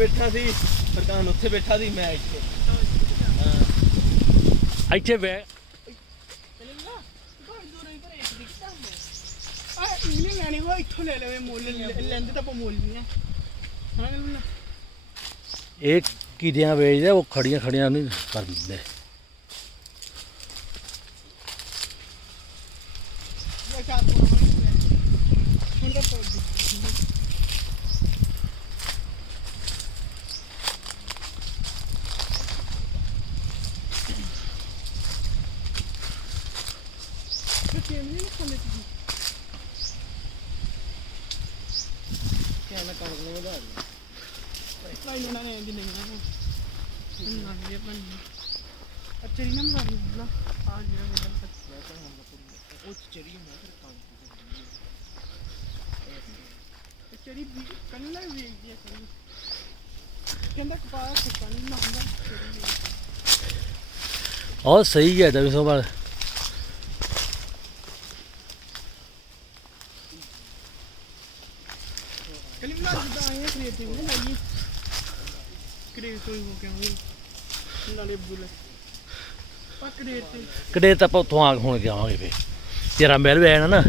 बैठा सी प्रधान उत्थे बैठा सी मैं इत्थे ਇੱਥੇ ਬੈ ਨਹੀਂ ਲੈਣੀ ਹੋਇਆ ਇੱਥੋਂ ਲੈ ਲਵੇ ਮੁੱਲ ਲੈਂਦੇ ਤਾਂ ਆਪਾਂ ਮੁੱਲ ਨਹੀਂ ਆ ਹਾਂ ਨਾ ਇਹ ਕੀੜੀਆਂ ਵੇਚਦੇ ਉਹ ਖੜੀਆਂ ਨਹੀਂ ਕਰ ਦਿੰਦੇ ਇਹ ਚਾਰ ਹੁਣ ਤਾਂ ਚਰੀ ਨਾ ਮਾਰ ਲਾ ਆ ਗਿਆ ਮੇਰਾ ਉਹ ਚਰੀ ਨਾ ਫਿਰ ਕੰਮ ਚਰੀ ਵੀ ਕੰਨਾ ਵੇਚਦੀ ਆ ਕਹਿੰਦਾ ਕਪਾਹ ਖੱਪਾ ਨਹੀਂ ਮੰਗਦਾ ਉਹ ਸਹੀ ਹੈ ਤਾਂ ਸੋ ਬਾਰ ਕਲੀ ਨਾ ਜਿੱਦਾਂ ਆਏ ਕ੍ਰੀਏਟਿਵ ਨੇ ਲਾਈ ਕ੍ਰੀਏਟ ਹੋਈ ਹੋ ਗਿਆ ਨਾਲੇ ਬੁਲੇ ਪਕੜੇ ਤੇ ਕਿਡੇ ਤਾਂ ਆਪਾਂ ਉੱਥੋਂ ਆ ਹੁਣ ਜਾਵਾਂਗੇ ਫੇ ਤੇਰਾ ਮਿਲ ਵੀ ਆਇਆ ਨਾ